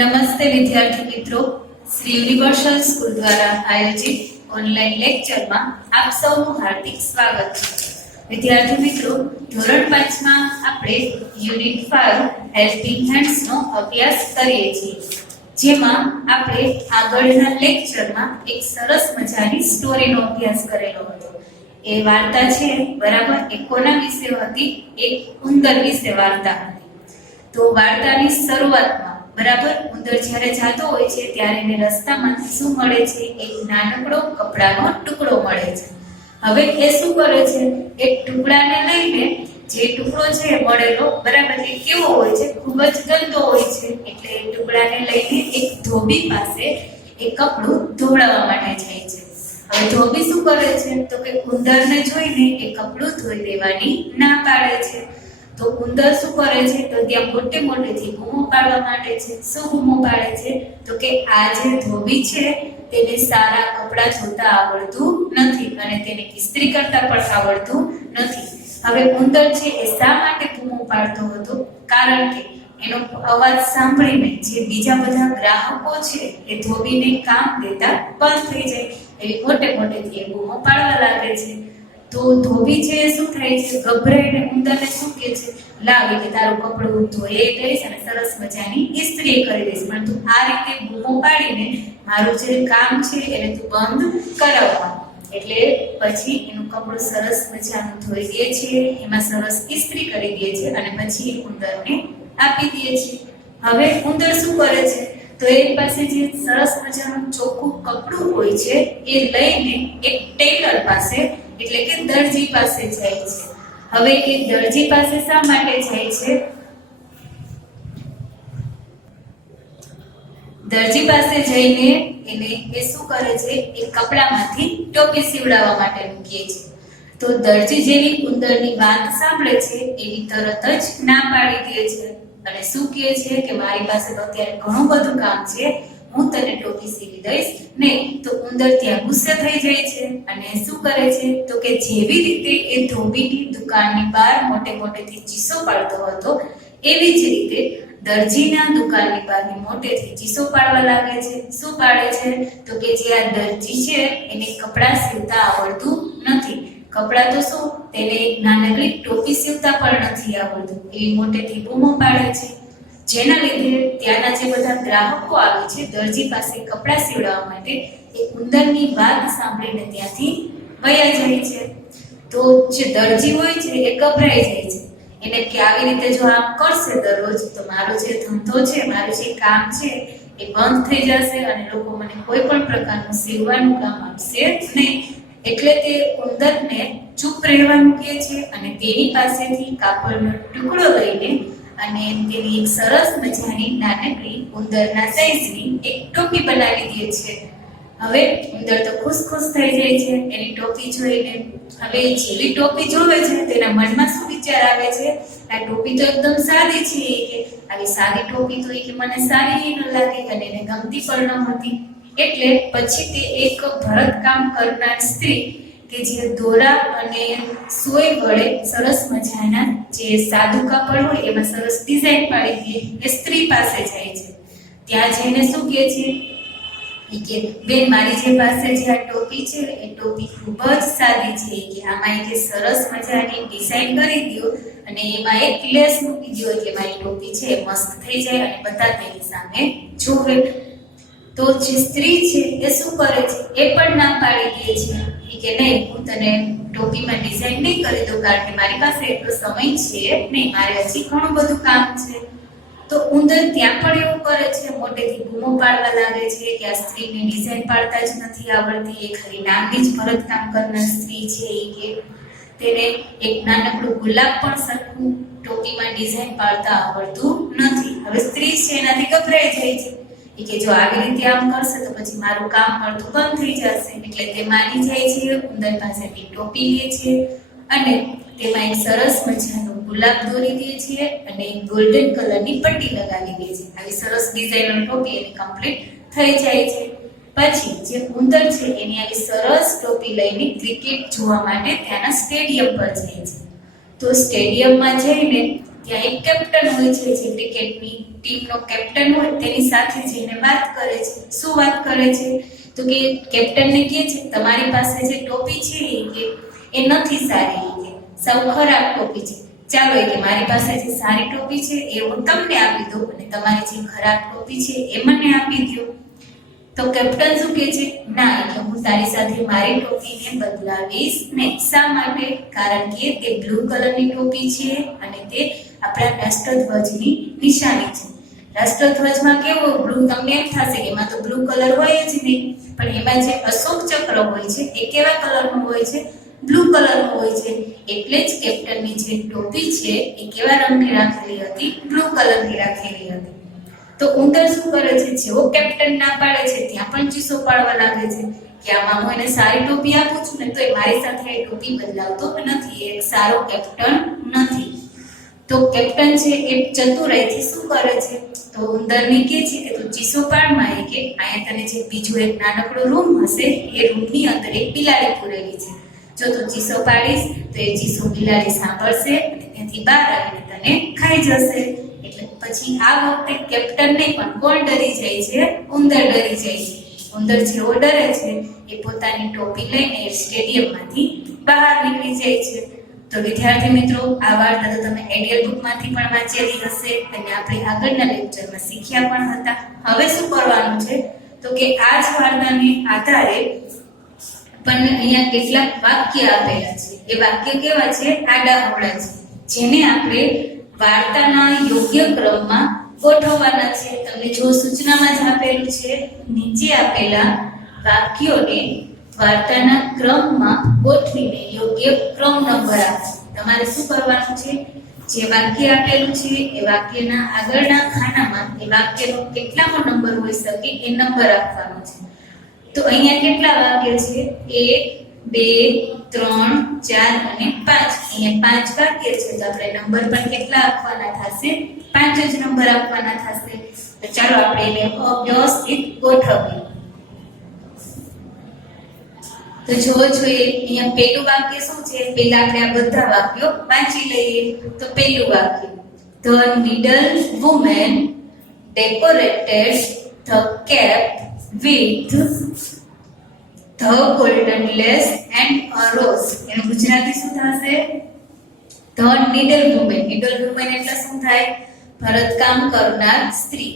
નમસ્તે વિદ્યાર્થી મિત્રો, શ્રી યુનિવર્સલ સ્કૂલ દ્વારા આયોજિત ઓનલાઈન લેક્ચરમાં આપ સૌનું હાર્દિક સ્વાગત છે. વિદ્યાર્થી મિત્રો, ધોરણ 5 માં આપણે યુનિટ 5 હેલ્પિંગ હેન્ડ્સ નો અભ્યાસ કરીએ છીએ, જેમાં આપણે આગળના લેક્ચરમાં એક સરસ મજાની સ્ટોરીનો અભ્યાસ કરેલો હતો. એ વાર્તા છે બરાબર, એ કોના વિશે હતી? એક ઉંદર વિશે વાર્તા હતી. તો વાર્તાની શરૂઆતમાં બરાબર ઉંદર જ્યારે જાતો હોય છે ત્યારે એને રસ્તામાંથી શું મળે છે? એક નાનકડો કપડાનો ટુકડો મળે છે. હવે એ શું કરે છે? એ ટુકડાને લઈને, જે ટુકડો છે મળેલો બરાબર, એ કેવો હોય છે? ખૂબ જ ગંદો હોય છે. એટલે એ ટુકડાને લઈને એક ધોબી પાસે એ કપડું ધોવડાવવા માટે જાય છે. હવે ધોબી શું કરે છે? તો કે ઉંદરને જોઈને એ કપડું ધોઈ દેવાની ના પાડે છે. તો ઉંદર શું કરે છે? તો ત્યાં મોટે મોટેથી બૂમો પાડવા માટે છે. શું બૂમો પાડે છે? તો કે આ જે ધોબી છે તેને સારા કપડાં ધોતા આવડતું નથી અને તેને ઇસ્ત્રી કરતા પણ આવડતું નથી. હવે ઉંદર છે એ શા માટે બૂમો પાડતો હતો? કારણ કે એનો અવાજ સાંભળીને જે બીજા બધા ગ્રાહકો છે એ ધોબીને કામ દેતા બંધ થઈ જાય, એવી મોટે મોટેથી એ બૂમો પાડવા લાગે છે. તો ધોબી છે શું થાય છે? ગભરાઈને ઉંદરને શું કહે છે? લાવ, કે તારું કપડું ધોઈ દઈશ અને સરસ મજાની ઇસ્ત્રી કરી દઈશ, પણ તું આ રીતે બૂમો પાડીને મારું જે કામ છે એને તું બંધ કરાવવા. એટલે પછી એનું કપડું સરસ મજાનું ધોઈ દે છે, એમાં સરસ ઇસ્ત્રી કરી દે છે અને પછી ઉંદરને આપી દે છે. હવે ઉંદર શું કરે છે? તો એની પાસે જે સરસ મજાનું ચોખ્ખું કપડું હોય છે એ લઈને એક ટેલર પાસે, એટલે કે દરજી પાસે જાય છે. હવે એ દરજી પાસે શા માટે જાય છે? દરજી પાસે જઈને એને એ શું કરે છે? એ કપડામાંથી ટોપી સીવડાવવા માટે મૂકે છે. તો દરજી જેવી ઉંદરની વાત સાંભળે છે એવી તરત જ ના પાડી દે છે અને શું કહે છે કે મારી પાસે તો અત્યારે ઘણું બધું કામ છે, હું તને ટોપી સીવી દઈશ નહીં. તો ઉંદર ત્યાં ગુસ્સે થઈ જાય છે અને શું કરે છે? તો કે જેવી રીતે એ ધોબીની દુકાનની બહાર મોટે મોટેથી ચીસો પાડતો હતો, એવી જ રીતે દરજીના દુકાનની બહારની મોટેથી ચીસો પાડવા લાગે છે. શું પાડે છે? તો કે જે આ દરજી છે એને કપડાં સીવતા આવડતું નથી. કપડાં તો શું, તેને એક નાનકડી ટોપી સીવતા પણ નથી આવડતું, એવી મોટેથી બૂમો પાડે છે. જેના લીધે ત્યાંના જે બધા ગ્રાહકો આવે છે દરજી પાસે કપડાં સીવડાવવા માટે, એ ઉંદરની વાત સાંભળીને ત્યાંથી વયા જાય છે. તો જે દરજી હોય છે એ ગભરાઈ જાય છે. એને કે આવી રીતે જો આમ કરશે દરરોજ તો મારો જે ધંધો છે, મારું જે કામ છે એ બંધ થઈ જશે અને લોકો મને કોઈ પણ પ્રકારનું સીવવાનું કામ આપશે નહીં. એટલે તે ઉંદરને ચૂપ રહેવાનું કહે છે અને તેની પાસેથી કાપડનો ટુકડો લઈને અને તેની એક સરસ મજાની નાનકડી ઉંદરના સાઈઝની એક ટોપી બનાવી દે છે. હવે ઉંદર તો ખુશ થઈ જાય છે એની ટોપી જોઈને. હવે જેવી ટોપી જોવે છે તેના મનમાં શું વિચાર આવે છે? આ ટોપી તો એકદમ સાદી છે, કે આવી સાદી ટોપી તો કે મને સારી ન લાગી અને એને ગમતી પણ ન હતી. એટલે પછી તે એક ભરતકામ કરનાર સ્ત્રી કે જે દોરા અને સોય વડે સરસ મજાના જે સાદું કાપડ હોય એમાં સરસ ડિઝાઇન પાડી દે, એ સ્ત્રી પાસે જાય છે. ત્યાં જઈને શું કહે છે? કે બેન, મારી જે પાસે જે આ ટોપી છે એ ટોપી ખૂબ જ સાદી છે, કે આમાં કે સરસ મજાની ડિઝાઇન કરી દો અને એમાં એક લેસ મૂકી દો એટલે મારી ટોપી છે મસ્ત થઈ જાય અને બધા તેની સામે જોવે. તો જે સ્ત્રી છે એ શું કરે છે? એ પણ ના પાડી દે છે કે નહીં, હું તને ટોપીમાં ડિઝાઇન નહીં કરી દઉં, કારણ કે મારી પાસે એટલો સમય છે નહીં, મારે હજી ઘણું બધું કામ છે. તો ઉંદર ત્યાં પણ એવું કરે છે, મોટેથી બૂમો પાડવા લાગે છે કે આ સ્ત્રીને ડિઝાઇન પાડતા જ નથી આવડતી, એ ખાલી નામની જ ભરતકામ કરનાર સ્ત્રી છે, એ કે તેને એક નાનકડું ગુલાબ પણ સરખું ટોપીમાં ડિઝાઇન પાડતા આવડતું નથી. હવે સ્ત્રી છે એનાથી ગભરાઈ જાય છે કે જો આવી રીતે આમ કરશે તો પછી મારું કામ મળતું બંધ થઈ જશે. એટલે તે માની જાય છે, ઉંદર પાસેથી ટોપી લે છે અને તેમાં એક સરસ મજાનું ગુલાબ દોરી દે છે અને એક ગોલ્ડન કલરની પટ્ટી લગાવી દે છે. આવી સરસ ડિઝાઇનર ટોપી એની કમ્પ્લીટ થઈ જાય છે. પછી જે ઉંદર છે એની આવી સરસ ટોપી લઈને ક્રિકેટ જોવા માટે ત્યાંના સ્ટેડિયમ પર જાય છે. તો સ્ટેડિયમમાં જઈને ત્યાં એક કેપ્ટન હોય છે જે ક્રિકેટની ટીમનો કેપ્ટન હોય તેની સાથે જઈને વાત કરે છે. શું વાત કરે છે? તો કે કેપ્ટનને કહે છે તમારી પાસે જે ટોપી છે એ નથી સારી, કે સૌ ખરાબ ટોપી છે. ચાલો કે મારી પાસે જે સારી ટોપી છે એ હું તમને આપી દઉં અને તમારી જે ખરાબ ટોપી છે એ મને આપી દો. તો કેપ્ટન શું કહે છે? ના, એટલે હું તારી સાથે મારી ટોપીને બદલાવીશ નહીં. શા માટે? કારણ કે તે બ્લુ કલરની ટોપી છે અને તે આપણા રાષ્ટ્રધ્વજની નિશાની છે. રાષ્ટ્રધ્વજમાં કેવો બ્લુ, તમને એમ થશે કે એમાં તો બ્લુ કલર હોય જ નહીં, પણ એમાં જે અશોક ચક્ર હોય છે એ કેવા કલરનું હોય છે? બ્લુ કલરનું હોય છે. એટલે જ કેપ્ટનની જે ટોપી છે એ કેવા રંગની રાખેલી હતી? બ્લુ કલરની રાખેલી હતી. તો ઉંદર શું કરે છે? જેવો કેપ્ટન ના પાડે છે ત્યાં પણ ચીસો પાડવા લાગે છે કે આમાં હું એને સારી ટોપી આપું છું ને તો એ મારી સાથે એ ટોપી બદલાવતો નથી, એ એક સારો કેપ્ટન નથી. તો કેપ્ટન છે એ ચતુરાઈથી શું કરે છે? તો ઉંદરને કહે છે કે તું ચીસો પાડમાં, એ કે અહીંયા તને જે બીજો એક નાનકડો રૂમ હશે એ રૂમની અંદર એક બિલાડી પૂરેલી છે. જો તું ચીસો પાડીશ તો એ ચીસો બિલાડી સાંભળશે અને ત્યાંથી બહાર આવીને તને ખાઈ જશે. એટલે પછી આ વખતે કેપ્ટનને પણ કોણ ડરી જાય છે? ઉંદર ડરી જાય છે. ઉંદર જેવો ડરે છે એ પોતાની ટોપી લઈને સ્ટેડિયમમાંથી બહાર નીકળી જાય છે. તો વિદ્યાર્થી મિત્રો, આ વાર્તા તો તમે એડિયલ બુકમાંથી પણ વાંચેલી હશે અને આપણે આગળના લેક્ચરમાં શીખ્યા પણ હતા. હવે શું કરવાનું છે? તો કે આ જ વાર્તાને આધારે પણ અહીંયા કેટલાક વાક્ય આપેલા છે. એ વાક્ય કેવા છે? આડા અવળા છે, જેને આપણે વાર્તાના યોગ્ય ક્રમમાં ગોઠવવાના છે. તમને જો સૂચનામાં જ આપેલું છે, નીચે આપેલા વાક્યોને વાર્તાના ક્રમમાં ગોઠવીને યોગ્ય ક્રમ નંબર આપો. તમારે શું કરવાનું છે? જે વાક્ય આપેલું છે એ વાક્યના આગળના ખાનામાં એ વાક્યનો કેટલામો નંબર હોઈ શકે એ નંબર આપવાનો છે. તો અહીંયા કેટલા વાક્ય છે? 1, 2, 3, 4 અને 5. અહીંયા 5 વાક્ય છે તો આપણે નંબર પણ કેટલા આપવાના થશે? 5 જ નંબર આપવાના થશે. તો ચાલો આપણે એને વ્યવસ્થિત ગોઠવીએ. તો જોવો જોઈએ અહીંયા પહેલું વાક્ય શું છે? પહેલા આપણે આ બધા વાક્યો વાંચી લઈએ. તો પહેલું વાક્ય, The needle woman decorated the cap with the golden lace and a rose. એનું ગુજરાતી શું થશે? The needle woman. needle woman એટલે શું થાય? ભરતકામ કરનાર સ્ત્રી.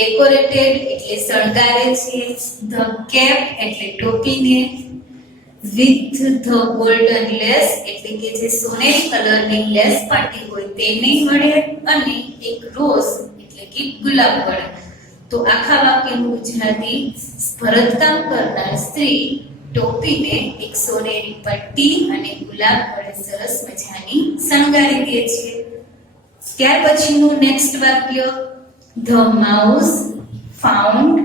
Decorated એટલે શણગારે છે. The cap એટલે ટોપીને. With the golden lace એટલે કે જે સોનેરી કલરની લેસ પાટી હોય તેની વડે, અને એક રોઝ એટલે કે ગુલાબ વડે. તો આખા વાક્યનું ગુજરાતી, ભરતકામ કરનાર સ્ત્રી ટોપીને એક સોનેરી પટ્ટી અને ગુલાબ વડે સરસ મજાની શણગારી દે છે. ત્યાર પછીનું નેક્સ્ટ વાક્ય, The mouse found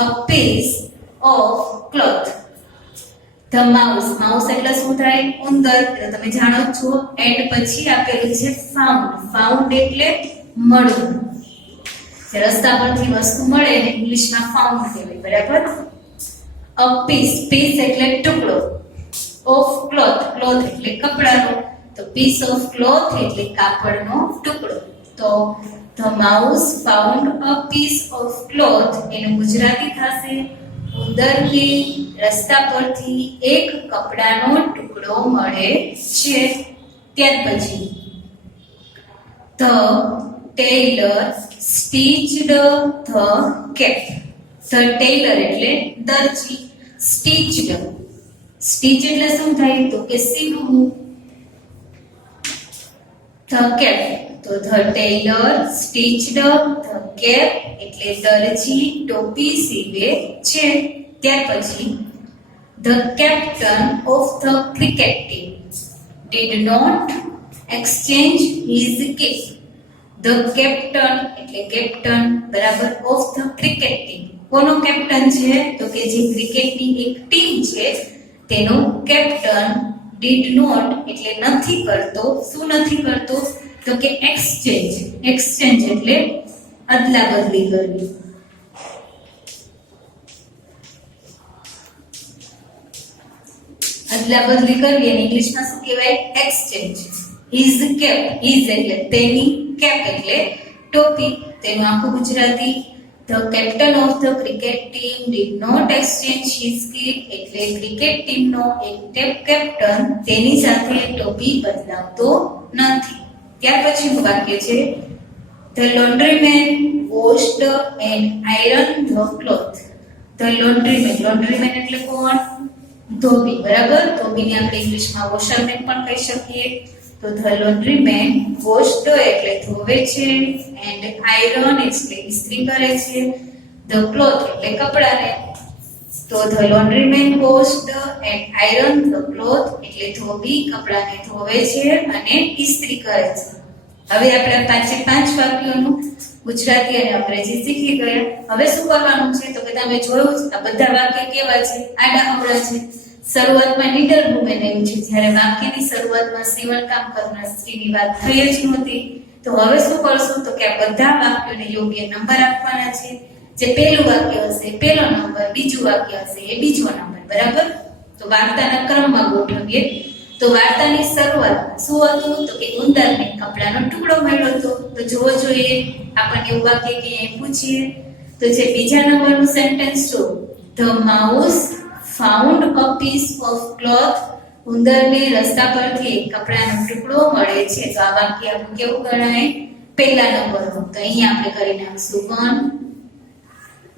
a piece of cloth. The mouse. mouse એટલે શું થાય? ઉંદર. એટલે તમે જાણો જ છો. એન્ડ પછી આપેલું છે found. found એટલે મળવું. જે રસ્તા પરથી વસ્તુ મળે એને ઇંગ્લિશમાં found કહેવાય, બરાબર? A piece. piece એટલે ટુકડો. of cloth. cloth એટલે કપડાનો. તો piece of cloth એટલે કાપડનો ટુકડો. તો the mouse found a piece of cloth એનું ગુજરાતી થશે, ઉંદરને રસ્તા પરથી એક કપડાનો ટુકડો મળે છે. ત્યાર પછી The tailor stitched the cap. The tailor એટલે દરજી. Stitched. stitch એટલે શું થાય? તો કે સીવવું. The cap. તો the tailor stitched the cap એટલે દરજી ટોપી સીવે છે. ત્યાર પછી The captain of the cricket team did not exchange his kit. The captain એટલે કેપ્ટન, બરાબર, of the cricket team. કોનો કેપ્ટન છે? તો કે જે ક્રિકેટની એક ટીમ છે તેનો કેપ્ટન did not એટલે નથી કરતો. શું નથી કરતો? તો કે એક્સચેન્જ. એક્સચેન્જ એટલે અદલા બદલી કરવી. અદલા બદલી કરવી અને ઇંગ્લિશમાં શું કહેવાય? એક્સચેન્જ. હિઝ કેપ, હિઝ એટલે તેની, કેપ એટલે ટોપી. તેનું આખું Gujarati: the captain of the cricket team did not exchange his cap, એટલે ક્રિકેટ ટીમનો એક કેપ્ટન તેની સાથે ટોપી બદલાવતો નથી. ત્યાર પછીનું વાક્ય છે the laundryman washed and iron the cloth. The laundryman, laundryman એટલે કોણ? ધોબી, બરાબર. ધોબીને આપણે ઇંગ્લિશમાં વોશરમેન પણ કહી શકીએ. તો ધ લોન્ડ્રીમેન વોશ્ડ એટલે ધોવે છે, એન્ડ આયરન એટલે ઇસ્ત્રી કરે છે, ધ ક્લોથ એટલે કપડાને. તો the laundryman washed and iron the cloth એટલે ધોબી કપડાને ધોવે છે અને ઇસ્ત્રી કરે છે. હવે આપણે પાંચે પાંચ વાક્યોનું ગુજરાતી અને અંગ્રેજી શીખી ગયા. હવે શું કરવાનું છે તો કે તમે જોયું છે આ બધા વાક્ય કેવા છે? આડા અવળા છે. શરૂઆતમાં નીડર વુમેન એવું છે, જ્યારે વાક્યની શરૂઆતમાં સીવણકામ કરનાર સ્ત્રીની વાત થઈ જ નહોતી. તો હવે શું કરશું તો કે આ બધા વાક્યોને યોગ્ય નંબર આપવાના છે. જે પહેલું વાક્ય હશે પહેલો નંબર, બીજું વાક્ય હશે એ બીજો નંબર, બરાબર. તો વાર્તાના ક્રમમાં ગોઠવીએ. તો વાર્તાની શરૂઆતમાં શું હતું તો કે ઉંદરને કપડાનો ટુકડો મળ્યો હતો. તો જોવો જોઈએ આપણને એવું વાક્ય કે અહીં પૂછીએ તો જે બીજા નંબરનું સેન્ટેન્સ જો the mouse found a piece of cloth, ઉંદરને રસ્તા પરથી એક કપડાનો ટુકડો મળે છે. તો આ વાક્ય આપણું કેવું ગણાય? પહેલા નંબરનું. તો અહીંયા આપણે કરી નાખશું 1,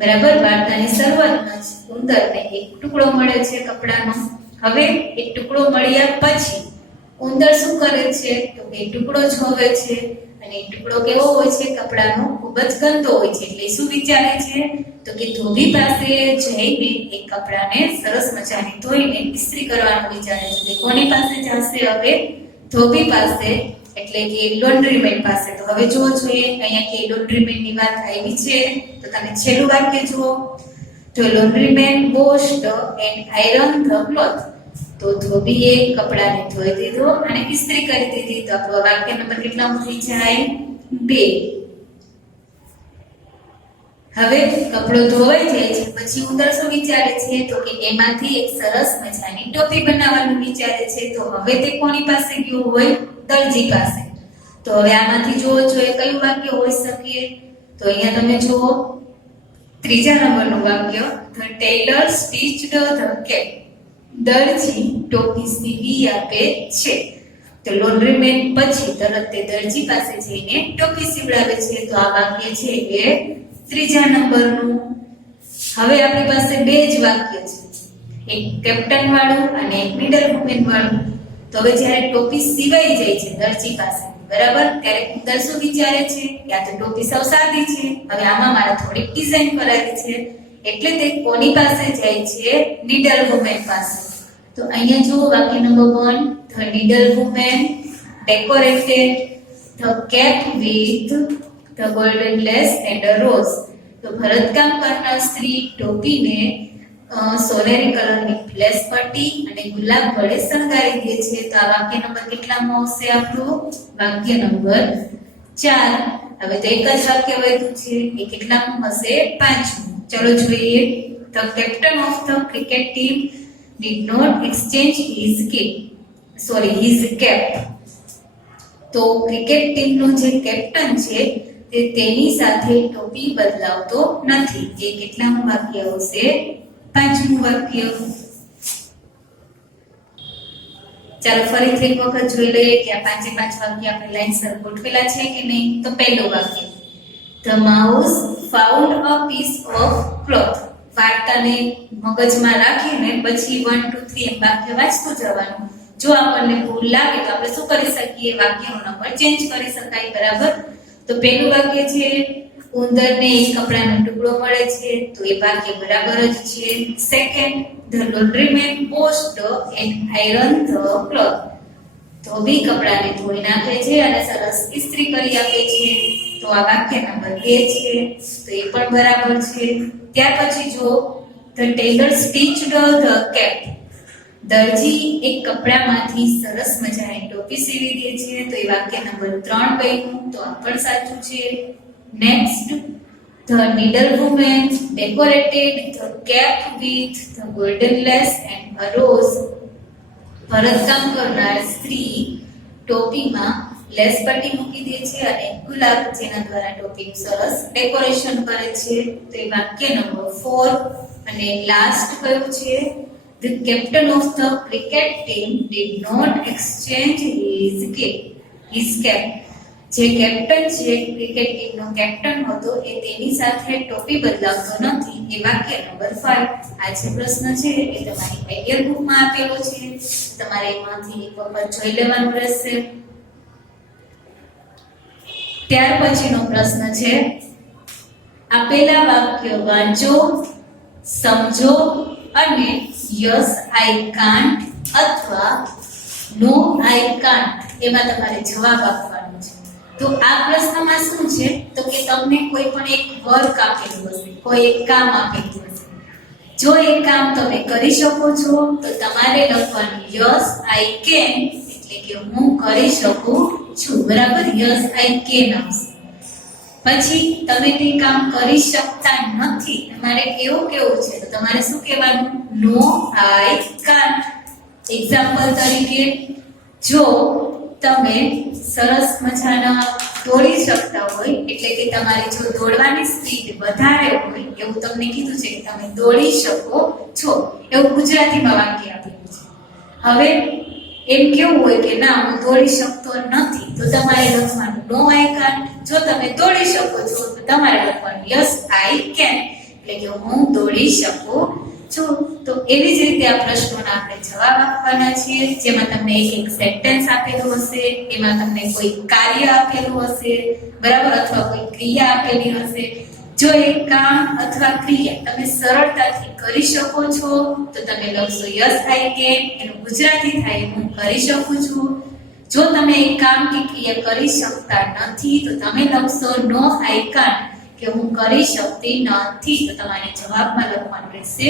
બરાબર. વાર્તાની શરૂઆતમાં જ ઉંદરને એક ટુકડો મળે છે કપડાનો. હવે એક ટુકડો મળ્યા પછી ઉંદર શું કરે છે તો એ ટુકડો જોવે છે, અને એ ટુકડો કેવો હોય છે? કપડાનો ખૂબ જ ગંદો હોય છે. એટલે શું વિચારે છે તો કે ધોબી પાસે જઈને એ કપડાને સરસ મજાની ધોઈને ઇસ્ત્રી કરવાનું વિચારે છે. કે કોની પાસે જશે હવે? ધોબી પાસે, એટલે કે લોન્ડ્રીમેન પાસે. તો હવે જોવો જોઈએ અહીંયા કે લોન્ડ્રીમેનની વાત આવી છે. તો તમે છેલ્લું વાક્ય જુઓ. તો laundryman washed and iron the cloth. તો ધોબીએ કપડાને ધોઈ દીધો અને ઇસ્ત્રી કરી દીધી. તો આપણો વાક્ય નંબર કેટલામાં થઈ જાય? 2. હવે કપડો ધોવાઈ જાય છે પછી ઉંદર શું વિચારે છે તો કે એમાંથી એક સરસ મજાની ટોપી બનાવવાનું વિચારે છે. તો હવે તે કોની પાસે ગયો હોય? દરજી પાસે. તો હવે આમાંથી જોવો જોઈએ કયું વાક્ય હોઈ શકે? તો અહીંયા તમે જુઓ ત્રીજા નંબરનું વાક્ય ધ ટેલર સ્ટીચ્ડ ધ કેપ. દરજી ટોપી સીવી આપે છે. તો લોન્ડ્રીમેન પછી તરત તે દરજી પાસે જઈને ટોપી સીવડાવે છે. તો આ વાક્ય છે એ ત્રીજા નંબરનું. હવે આપણી પાસે બે જ વાક્ય છે, એક કેપ્ટન વાળું અને એક મિડલ વુમેન વાળું. તો હવે જ્યારે ટોપી સીવાઈ જાય છે દરજી પાસે, બરાબર, ત્યારે ઉંદર શું વિચારે છે કે આ તો ટોપી સાવ સાદી છે, હવે આમાં મારે થોડીક ડિઝાઇન કરાવી છે. એટલે તે કોની પાસે જાય છે? નીડલ વુમેન પાસે. તો અહીંયા જુઓ વાક્ય નંબર 1, the needle woman decorated the cap with the golden lace and a rose. તો ભરતકામ કરનાર સ્ત્રી ટોપીને સોનેરી કલરની લેસ પટ્ટી અને ગુલાબ વડે શણગારી દે છે. તો આ વાક્ય નંબર કેટલામાં આવશે આપણું? વાક્ય નંબર 4. હવે તો એક જ વાક્ય વધ્યું છે, એ કેટલામાં હશે? 5મું. ચલો જોઈએ. The captain of the cricket team did not exchange his cap. તો ક્રિકેટ ટીમનો જે કેપ્ટન છે તે તેની સાથે ટોપી બદલાવતો નથી. એ કેટલામું વાક્ય આવશે? 5મું વાક્ય. ચાલો ફરીથી એક વખત જોઈ લઈએ કે આ પાંચે પાંચ વાક્ય આપણે લાઈનસર ગોઠવેલા છે કે નહીં. તો પહેલું વાક્ય the mouse found a piece of cloth. વાર્તાને મગજમાં રાખીને પછી 1, 2, 3 એમ વાક્ય વાંચતું જવાનું. જો આપણને ભૂલ લાગે તો આપણે શું કરી શકીએ? વાક્યનો નંબર ચેન્જ કરી શકાય, બરાબર. તો પહેલું વાક્ય છે ઉંદરને એક કપડાનો ટુકડો મળે છે. તો એ વાક્ય બરાબર જ છે. Second, the laundryman washed and iron the cloth. ધોબી કપડાને ધોઈ નાખે છે અને સરસ ઇસ્ત્રી કરી આપે છે. તો આ વાક્ય નંબર 2 છે. તો એ પણ બરાબર છે. ત્યાર પછી જો ધ ટેલર સ્ટીચ્ડ ધ કેપ. દરજી એક કપડામાંથી સરસ મજાની ટોપી સીવી દે છે. તો એ વાક્ય નંબર 3 બન્યું. તો આ પણ સાચું છે. Next, the needle woman decorated the cap with the golden lace and a rose. ભરતકામ કરનાર સ્ત્રી ટોપીમાં લેસ પટ્ટી મૂકી દે છે અને ગુલાબ જેના દ્વારા ટોપીનું સરસ ડેકોરેશન કરે છે. તો એ વાક્ય નંબર 4. અને લાસ્ટ કયું છે? The captain of the cricket team did not exchange his cap. જે કેપ્ટન છે ક્રિકેટ ટીમનો કેપ્ટન હતો એ તેની સાથે ટોપી બદલાવતો નથી. એ વાક્ય નંબર 5. આ જે પ્રશ્ન છે એ તમારી આઈડિયલ બુકમાં આપેલો છે. તમારે એમાંથી એક વખત જોઈ લેવાનું રહેશે. ત્યાર પછીનો પ્રશ્ન છે, આપેલા વાક્ય વાંચો, સમજો અને યસ આઈ કાન્ટ અથવા નો આઈ કાન્ટ એમાં તમારે જવાબ આપવાનો છે. તો આ પ્રશ્નમાં શું છે તો કે તમને કોઈ પણ એક વર્ક આપેલું હશે, કોઈ એક કામ આપેલું હશે. જો એ કામ તમે કરી શકો છો તો તમારે લખવાનું યસ આઈ કેન, એટલે કે હું કરી શકું છું. બરાબર, યસ આઈ કેન આવશે. પછી તમે તે કામ કરી શકતા નથી, તમારે કેવું છે તો તમારે શું કહેવાનું? નો આઈ કાન્ટ. એક્ઝામ્પલ તરીકે, જો તમે સરસ મજાના દોડી શકતા હોય, એટલે કે તમારી જો દોડવાની સ્પીડ વધારે હોય એવું તમને કીધું છે કે તમે દોડી શકો છો, એવું ગુજરાતીમાં વાક્ય આપેલું છે. હવે એમ કેવું હોય કે ના હું દોડી શકતો નથી, તો તમારે લખવાનું નો આઈ કાન્ટ. જો તમે દોડી શકો છો તો તમારે લખવાનું યસ આઈ કેન, એટલે કે હું દોડી શકું છું. તો એવી જ રીતે આ પ્રશ્નોના આપણે જવાબ આપવાના છીએ, જેમાં તમને એક સેન્ટેન્સ આપેલું હશે, એમાં તમને કોઈ કાર્ય આપેલું હશે, બરાબર, અથવા કોઈ ક્રિયા આપેલી હશે. જો એ કામ અથવા ક્રિયા તમે સરળતાથી કરી શકો છો તો તમે લખશો યસ આઈ કેન. એનું ગુજરાતી થાય હું કરી શકું છું. જો તમે એક કામ કે ક્રિયા કરી શકતા નથી તો તમે લખશો નો આઈ કાન્ટ, કે હું કરી શકતી નથી. તો તમારે જવાબમાં લખવાનું રહેશે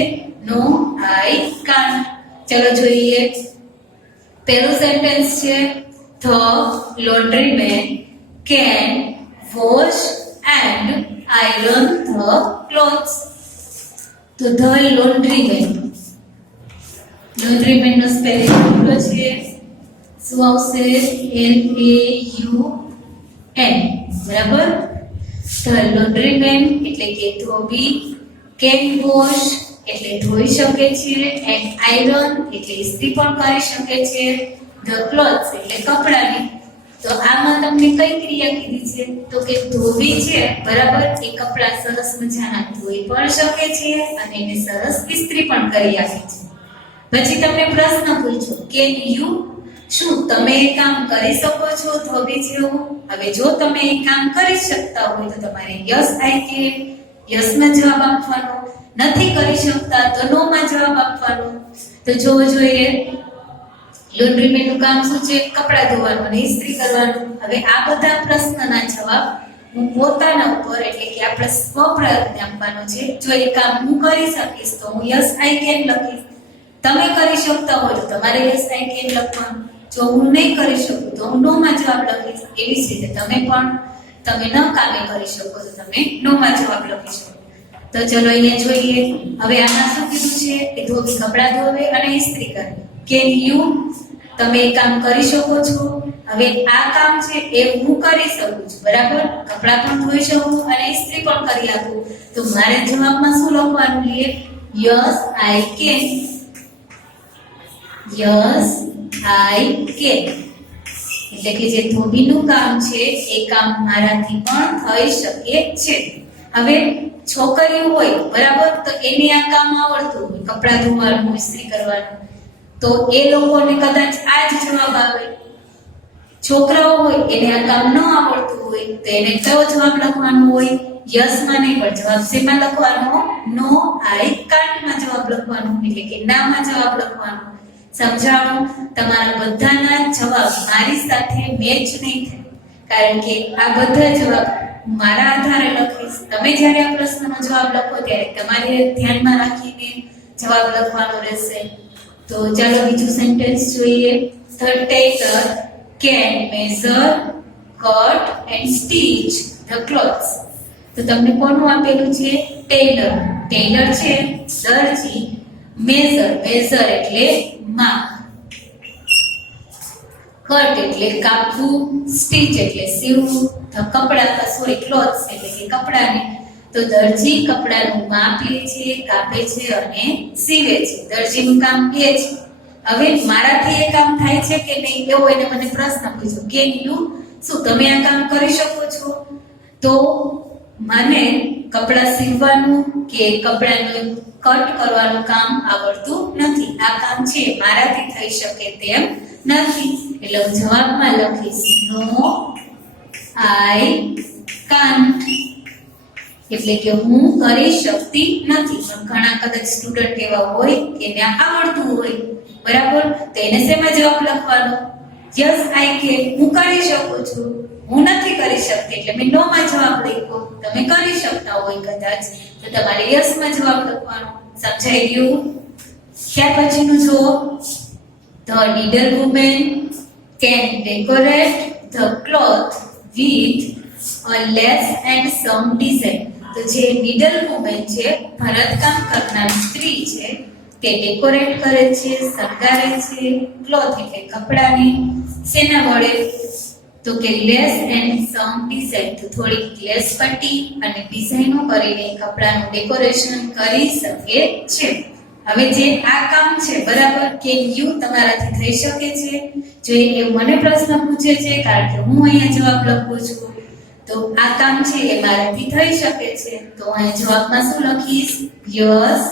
નો આઈ કાન્ટ. ચલો જોઈએ. પહેલું સેન્ટેન્સ છે, the laundryman can wash and iron the clothes. તો ધ લોન્ડ્રીમેન નો સ્પેલિંગ ખોટો છે. શું આવશે? LAUN. બરાબર. ધ લોન્ડ્રીમેન એટલે કે ધોબી, કેન વોશ એટલે ધોઈ શકે છે, એન્ડ આયરન એટલે ઇસ્ત્રી પણ કરી શકે છે, ધ ક્લોથ્સ એટલે કપડાની. તો આમાં તમને કઈ ક્રિયા કીધી છે તો કે ધોબી છે, બરાબર, એ કપડા સરસ મજાના ધોઈ પણ શકે છે અને એને સરસ ઇસ્ત્રી પણ કરી આપે છે. પછી તમને પ્રશ્ન પૂછ્યો કેન યુ, શું તમે એ કામ કરી શકો છો ધોબી જેવું? હવે જો તમે એ કામ કરી શકતા હોય તો તમારે યસ આઈ કેન, યસમાં જવાબ આપવાનો. નથી કરી શકતા તો નો માં જવાબ આપવાનો. તો જોવો જોઈએ, લોન્ડ્રીમેન નું કામ શું છે? કપડા ધોવાનું અને ઇસ્ત્રી કરવાનું. હવે આ બધા પ્રશ્નના જવાબ હું પોતાના ઉપર, એટલે કે આપણે સ્વપ્રયત્ન આપવાનો છે. જો એ કામ હું કરી શકીશ તો હું યસ આઈ કેન લખીશ. તમે કરી શકતા હોય તો તમારે યસ આઈ કેન લખવાનું. જો હું નહીં કરી શકું તો હું નો માં જવાબ લખીશ. એવી જ રીતે તમે ન કામે કરી શકો તો તમે નો માં જવાબ લખી શકો. તો ચલો અહીંયા જોઈએ. હવે આમાં શું કીધું છે કે ધોબી કપડા ધોવે અને ઇસ્ત્રી કરે. કેન યુ, તમે એ કામ કરી શકો છો? હવે આ કામ છે એ હું કરી શકું છું, બરાબર, કપડા પણ ધોઈ શકું અને ઇસ્ત્રી પણ કરી આપું. તો મારે જવાબમાં શું લખવાનું છે? Yes I can. Yes I can એટલે કે જે ધોબીનું કામ છે એ કામ મારાથી પણ થઈ શકે છે. હવે છોકરીઓ હોય, બરાબર, તો એને આ કામ આવડતું હોય, કપડા ધોવાનું, ઇસ્ત્રી કરવાનું, તો એ લોકોને કદાચ આ જ જવાબ આવે. છોકરાઓ હોય એને આ કામ ન આવડતું હોય તો એને કયો જવાબ લખવાનો હોય? યસ માં નહીં, પણ જવાબ શેમાં લખવાનો? નો આઈ કાન્ટ માં જવાબ લખવાનો, એટલે કે ના માં જવાબ લખવાનો. સમજાવો? તમારા બધાના જવાબ મારી સાથે મેચ નહીં થાય, કારણ કે આ બધા જવાબ મારા આધારે લખીશ. તમે જ્યારે આ પ્રશ્નનો જવાબ લખો ત્યારે તમારે ધ્યાનમાં રાખીને જવાબ લખવાનો રહેશે. તો ચાલો બીજું સેન્ટેન્સ જોઈએ. The Taylor can measure, cut and stitch the clothes. તો તમને કોનું આપેલું છે? ટેલર. ટેલર છે દરજી, મેઝર એટલે માપ, કટ એટલે કાપવું, સ્ટીચ એટલે સીવવું, કપડા સોરી ક્લોથ્સ એટલે કે કપડાને. તો દરજી કપડાનું માપ લે છે, કાપે છે અને સીવે છે. દરજીનું કામ એ છે. હવે મારાથી એ કામ થાય છે કે નહીં એવો એને મને પ્રશ્ન પૂછ્યો. કેન યુ, શું તમે આ કામ કરી શકો છો? તો મને કપડા સીવવાનું કે કપડાનું કટ કરવાનું કામ આવડતું નથી. આ કામ છે મારાથી થઈ શકે તેમ નથી. એટલે હું જવાબમાં લખીશ નો આઈ કાન્ટ. એટલે કે હું કરી શકતી નથી. પણ ઘણા કદાચ સ્ટુડન્ટ એવા હોય કે એને આવડતું હોય, બરાબર, તો એને શેમાં જવાબ લખવાનો? યસ આઈ કેન, હું કરી શકું છું. હું નથી કરી શકતી એટલે મેં નો માં જવાબ લખ્યો. તમે કરી શકતા હોય કદાચ તો તમારે યસ માં જવાબ લખવાનો. સમજાઈ ગયું? ત્યાર પછીનું જો the needle woman can decorate the cloth with a lace and some design. તો જે નીડલ વુમન છે, ભરતકામ કરનાર સ્ત્રી છે, તે ડેકોરેટ કરે છે, શણગારે છે ક્લોથ એટલે કપડાને. શેના વડે? તો કે લેસ એન્ડ સમ ડિઝાઇન, તો થોડીક લેસ પટ્ટી અને ડિઝાઇનો કરીને કપડાનું ડેકોરેશન કરી શકે છે. હવે જે આ કામ છે, બરાબર, કેન યુ તમારાથી થઈ શકે છે? જો એ મને પ્રશ્ન પૂછે છે કારણ કે હું અહીંયા જવાબ લખું છું, તો આ કામ છે એ મારાથી થઈ શકે છે. તો અહીં જવાબમાં શું લખીશ? Yes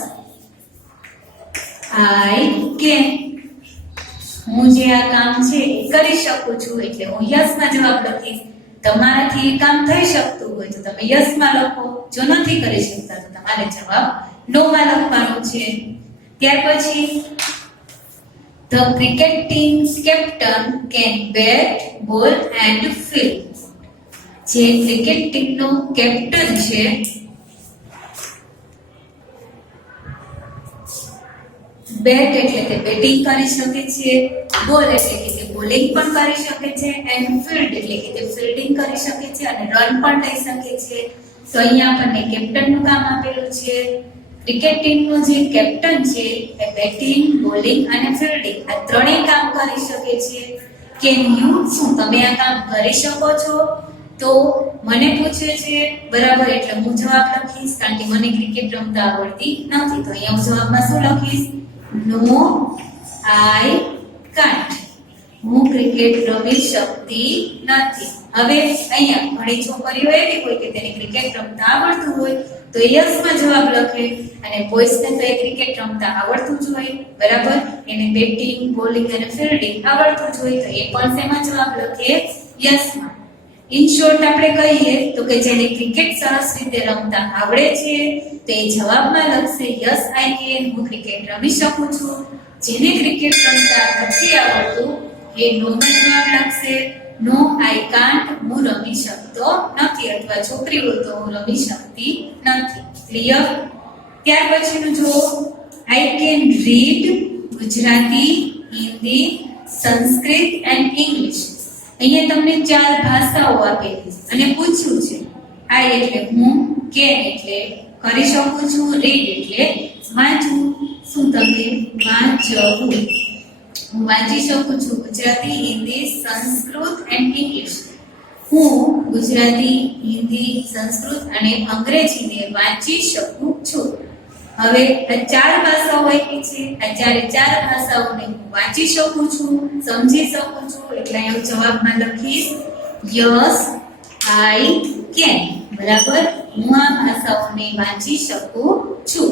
I can. હું જે આ કામ છે એ કરી શકું છું એટલે હું યસ માં જવાબ લખીશ. તમારાથી એ કામ થઈ શકતું હોય તો તમે યસ માં લખો. જો નથી કરી શકતા તો તમારે જવાબ નો માં લખવાનો છે. ત્યાર પછી the cricket team's captain can bat, ball and field. જે ક્રિકેટ ટીમનો કેપ્ટન છે, બેટ એટલે કે બેટિંગ કરી શકે છે, બોલ એટલે કે તે બોલિંગ પણ કરી શકે છે, એન્ડ ફિલ્ડ એટલે કે તે ફિલ્ડિંગ કરી શકે છે અને રન પણ લઈ શકે છે. તો અહીંયા આપણને કેપ્ટનનું કામ આપેલું છે. ક્રિકેટ ટીમનો જે કેપ્ટન છે એ બેટિંગ, બોલિંગ અને ફિલ્ડિંગ આ ત્રણેય કામ કરી શકે છે. કેન યુ, શું તમે આ કામ કરી શકો છો? તો મને પૂછે છે, બરાબર, એટલે હું જવાબ લખીશ કારણ કે મને ક્રિકેટ રમતા આવડતી નથી. તો અહીંયા હું જવાબમાં શું લખીશ? નો આઈ કાન્ટ. હું ક્રિકેટ રમી શકતી નથી. હવે અહીંયા ઘણી છોકરીઓ એવી હોય કે તેને ક્રિકેટ રમતા આવડતું હોય તો યસ માં જવાબ લખે, અને બોયઝને તો ક્રિકેટ રમતા આવડતું જ હોય, બરાબર, એને બેટિંગ, બોલિંગ અને ફિલ્ડિંગ આવડતું જ હોય તો એ પણ શેમાં જવાબ લખે? યસ માં. ઇન શોર્ટ આપણે કહીએ તો કે જેને ક્રિકેટ સરસ રીતે રમતા આવડે છે તે જવાબમાં લખશે યસ આઈ કેન, હું ક્રિકેટ રમી શકું છું. જેને ક્રિકેટ રમતા નથી આવડતું એ નો માં જવાબ લખશે નો આઈ કાન્ટ, હું રમી શકતો નથી, અથવા છોકરી હોય તો હું રમી શકતી નથી. ક્લિયર? ત્યાર પછીનું જો I can read Gujarati, Hindi, Sanskrit and English. અહીંયા તમને 4 ભાષાઓ આપેલી અને પૂછ્યું છે. આઈ એટલે હું, કેન એટલે કરી શકું છું, રીડ એટલે વાંચવું. શું તમે વાંચવું? હું વાંચી શકું છું ગુજરાતી, હિન્દી, સંસ્કૃત એન્ડ ઇંગ્લિશ. હું ગુજરાતી, હિન્દી, સંસ્કૃત અને અંગ્રેજીને વાંચી શકું છું. હવે આ 4 ભાષાઓ આપી છે. આ 4 ભાષાઓને હું વાંચી શકું છું, સમજી શકું છું, એટલે હું જવાબમાં લખીશ યસ આઈ કેન. બરાબર, હું આ ભાષાઓને વાંચી શકું છું.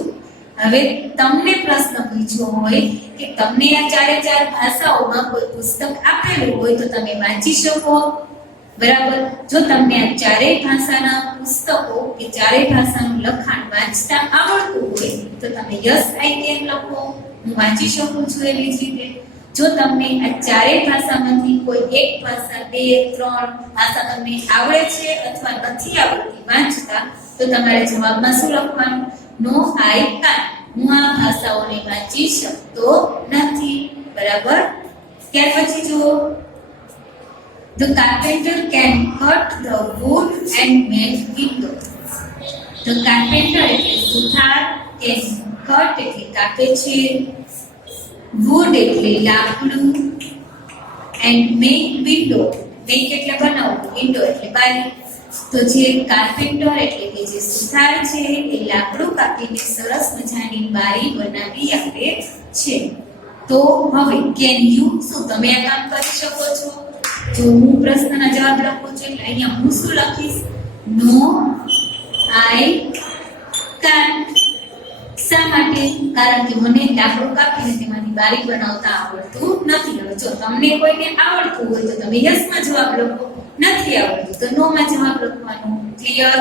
હવે તમને પ્રશ્ન પૂછ્યો હોય કે તમને આ 4 ભાષાઓમાં કોઈ પુસ્તક આપેલું હોય તો તમે વાંચી શકો, બરાબર. જો તમને આ 4 ભાષાના પુસ્તકો કે 4 ભાષાનું લખાણ વાંચતા આવડતું હોય તો તમે યસ આઈ કેન લખો, હું વાંચી શકું છું એવી જ રીતે. જો તમને આ 4 ભાષામાંથી કોઈ એક ભાષા, 2, 3 ભાષા તમને આવડે છે અથવા નથી આવડતી વાંચતા તો તમારે જવાબમાં શું લખવાનું? નો આઈ કાન્ટ, હું આ ભાષાઓને વાંચી શકતો નથી, બરાબર. ત્યાર પછી જુઓ The carpenter can cut the wood and make windows. The carpenter એટલે સુથાર, can cut એટલે કાપે છે, wood એટલે લાકડું, એન્ડ મેક વિન્ડો, મેક એટલે બનાવવું, વિન્ડો એટલે બારી. તો જે કાર્પેન્ટર એટલે કે જે સુથાર છે એ લાકડું કાપીને સરસ મજાની બારી બનાવી આપે છે. તો હવે કેન યુ, શું તમે આ કામ કરી શકો છો? જો હું પ્રશ્નના જવાબ લખું છું એટલે અહીંયા હું શું લખીશ? નો આઈ કાન્ટ. શા માટે? કારણ કે મને લાકડું કાપીને તેમાંથી બારી બનાવતા આવડતું નથી. હવે જો તમને કોઈને આવડતું હોય તો તમે યસમાં જવાબ લખો, નથી આવડતું તો નો માં જવાબ લખવાનો. ક્લિયર?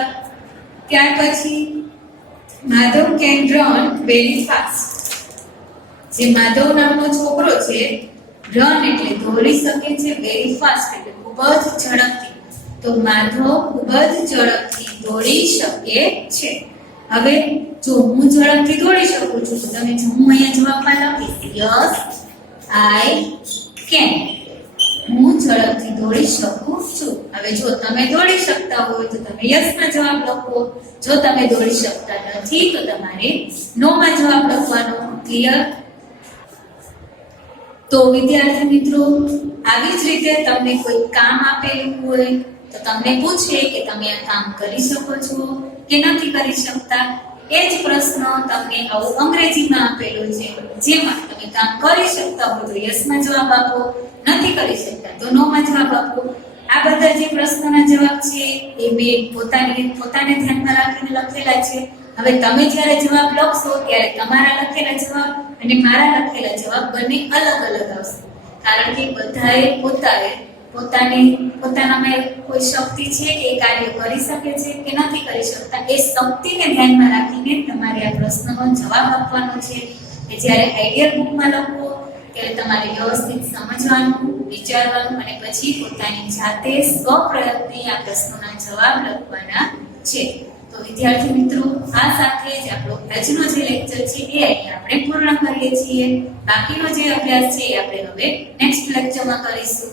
ત્યાર પછી Madhav can run very fast. જે માધવ નામનો છોકરો છે, રન એટલે દોડી શકે છે, વેરી ફાસ્ટ એટલે ખૂબ જ ઝડપથી. તો માધવ ખૂબ જ ઝડપથી દોડી શકે છે. હવે જો હું ઝડપથી દોડી શકું છું તો તમે જો હું અહીંયા જવાબમાં લખીશ યસ આઈ કેન. હું ઝડપથી દોડી શકું છું. હવે જો તમે દોડી શકતા હોય તો તમે યસ માં જવાબ લખો. જો તમે દોડી શકતા નથી તો તમારે નો માં જવાબ લખવાનો. ક્લિયર? તો વિદ્યાર્થી મિત્રો, આવી જ રીતે તમને કોઈ કામ આપેલું હોય તો તમને પૂછે કે તમે આ કામ કરી શકો છો કે નથી કરી શકતા. એ જ પ્રશ્ન તમને આવું અંગ્રેજીમાં આપેલો છે, જેમાં તમે કામ કરી શકતા હો તો યસમાં જવાબ આપો, નથી કરી શકતા તો નો માં જવાબ આપો. આ બધા જે પ્રશ્નોના જવાબ છે એ મેં પોતાને ધ્યાનમાં રાખીને લખેલા છે. હવે તમે જ્યારે જવાબ લખશો ત્યારે તમારા લખેલા જવાબ અને મારા લખેલા જવાબ બંને અલગ અલગ આવશે. કારણ કે બધાએ પોતાનામાં કોઈ શક્તિ છે કે એ કાર્ય કરી શકે છે કે નથી કરી શકતા, એ શક્તિને ધ્યાનમાં રાખીને તમારે આ પ્રશ્નનો જવાબ આપવાનો છે. કે જ્યારે આઈડિયલ બુકમાં લખો ત્યારે તમારે વ્યવસ્થિત સમજવાનું, વિચારવાનું અને પછી પોતાની જાતે સ્વપ્રયત્ને આ પ્રશ્નોના જવાબ લખવાના છે. તો વિદ્યાર્થી મિત્રો, આ સાથે જ આપણો આજનો જે લેક્ચર છે એ અહીંયા આપણે પૂર્ણ કરીએ છીએ. બાકીનો જે અભ્યાસ છે એ આપણે હવે નેક્સ્ટ લેક્ચરમાં કરીશું.